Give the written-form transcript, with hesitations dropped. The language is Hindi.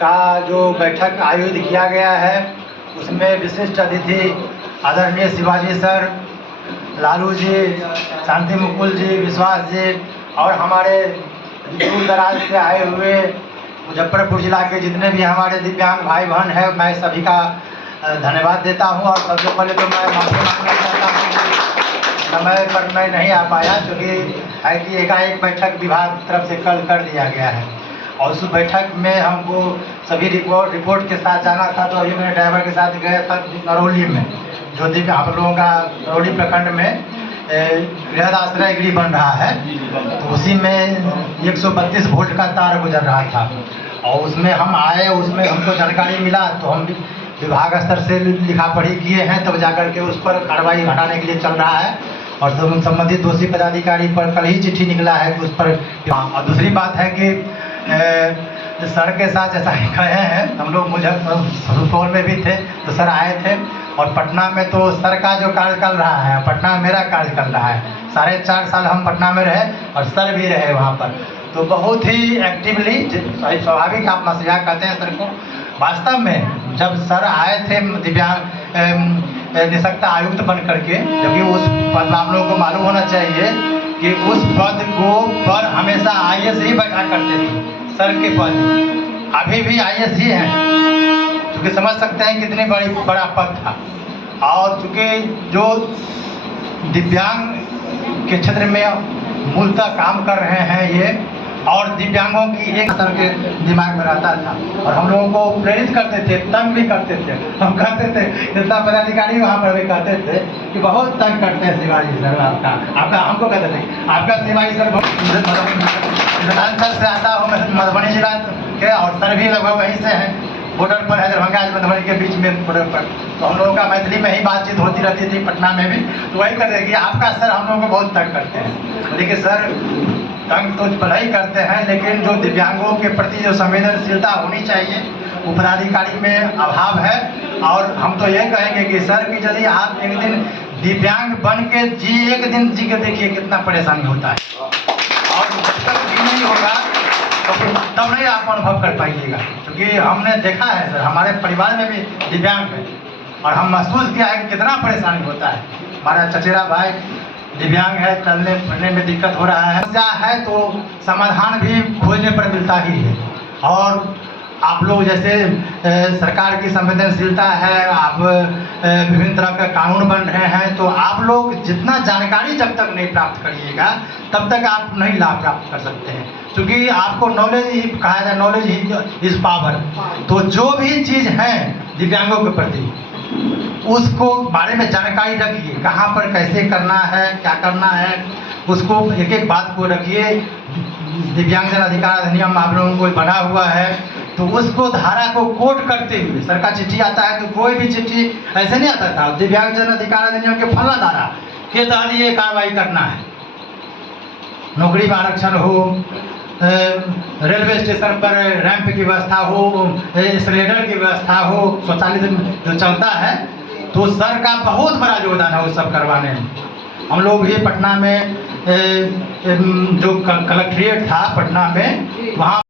का जो बैठक आयोजित किया गया है उसमें विशिष्ट अतिथि आदरणीय शिवाजी सर, लालू जी, शांति मुकुल जी, विश्वास जी और हमारे दूर दराज से आए हुए मुजफ्फरपुर जिला के जितने भी हमारे दिव्यांग भाई बहन हैं, मैं सभी का धन्यवाद देता हूं। और सबसे पहले तो मैं माफ़ी मांगना चाहता हूं, समय पर मैं नहीं आ पाया क्योंकि है कि एकाएक बैठक विभाग की तरफ से कल कर दिया गया है और उस बैठक में हमको सभी रिपोर्ट के साथ जाना था। तो अभी मैं ड्राइवर के साथ गया था नरौली में, जो दिव्य आप लोगों का नरौली प्रखंड में वृहद आश्रय गृह बन रहा है, तो उसी में 132 वोल्ट का तार गुजर रहा था और उसमें हम आए, उसमें हमको जानकारी मिला तो हम विभाग स्तर से लिखा पढ़ी किए हैं, तब जाकर के उस पर कार्रवाई हटाने के लिए चल रहा है और संबंधित दोषी पदाधिकारी पर कल ही चिट्ठी निकला है कि उस पर। और दूसरी बात है कि सर के साथ जैसा ही कहे हैं, हम लोग सुपौल में भी थे तो सर आए थे और पटना में तो सर का जो कार्यकाल रहा है, पटना में मेरा कार्यकाल रहा है। 4.5 साल हम पटना में रहे और सर भी रहे वहाँ पर, तो बहुत ही एक्टिवली, स्वाभाविक आप मसीहा कहते हैं सर को। वास्तव में जब सर आए थे दिव्यांग निशक्ता आयुक्त बन करके, जबकि उस पद आप लोगों को मालूम होना चाहिए कि उस पद को पर हमेशा IAS ही बैठा करते थे, सर के पद अभी भी IAS ही हैं, क्योंकि समझ सकते हैं कितनी बड़ा पद था। और चूँकि जो दिव्यांग के क्षेत्र में मूलतः काम कर रहे हैं ये, और दिव्यांगों की एक सर के दिमाग में रहता था और हम लोगों को प्रेरित करते थे, तंग भी करते थे। हम कहते थे, जितना पदाधिकारी वहाँ पर भी कहते थे कि बहुत तंग करते हैं शिवाजी सर आपका हमको कहते थे आपका शिवाजी सर बहुत से आता हूँ मधुबनी जिला के, और सर भी लगभग वहीं से हैं, बॉर्डर पर है, दरभंगा मधुबनी के बीच में बॉर्डर पर। तो हम लोगों का मैथिली में ही बातचीत होती रहती थी पटना में भी, तो वही कहते हैं कि आपका सर हम लोगों को बहुत तंग करते हैं। लेकिन सर तंग तो भले ही करते हैं, लेकिन जो दिव्यांगों के प्रति जो संवेदनशीलता होनी चाहिए वो पदाधिकारी में अभाव है। और हम तो ये कहेंगे कि सर की यदि आप एक दिन दिव्यांग बन के एक दिन जी के देखिए कितना परेशानी होता है, और जब तक भी नहीं होगा तो तब नहीं आप अनुभव कर पाइएगा। क्योंकि हमने देखा है सर, हमारे परिवार में भी दिव्यांग है और हम महसूस किया है कि कितना परेशानी होता है। हमारा चचेरा भाई दिव्यांग है, चलने फिरने में दिक्कत हो रहा है, समस्या है तो समाधान भी खोजने पर मिलता ही है। और आप लोग जैसे सरकार की संवेदनशीलता है, आप विभिन्न तरह का कानून बन रहे हैं, तो आप लोग जितना जानकारी जब तक नहीं प्राप्त करिएगा तब तक आप नहीं लाभ प्राप्त कर सकते हैं। क्योंकि आपको नॉलेज ही कहा जाए, नॉलेज ही इज पावर। तो जो भी चीज़ है दिव्यांगों के प्रति उसको बारे में जानकारी रखिए, कहाँ पर कैसे करना है, क्या करना है, उसको एक एक बात को रखिए। दिव्यांगजन अधिकार अधिनियम आप लोगों को बना हुआ है, तो उसको धारा को कोट करते हुए सर का चिट्ठी आता है, तो कोई भी चिट्ठी ऐसे नहीं आता था दिव्यांगजन अधिकार अधिनियम के फला धारा के तहत ये कार्रवाई करना है। नौकरी में आरक्षण हो, रेलवे स्टेशन पर रैंप की व्यवस्था हो, स्लेडर की व्यवस्था हो, स्वचालित जो चलता है, तो सर का बहुत बड़ा योगदान है वो सब करवाने में। हम लोग भी पटना में जो कलेक्ट्रेट था पटना में, वहाँ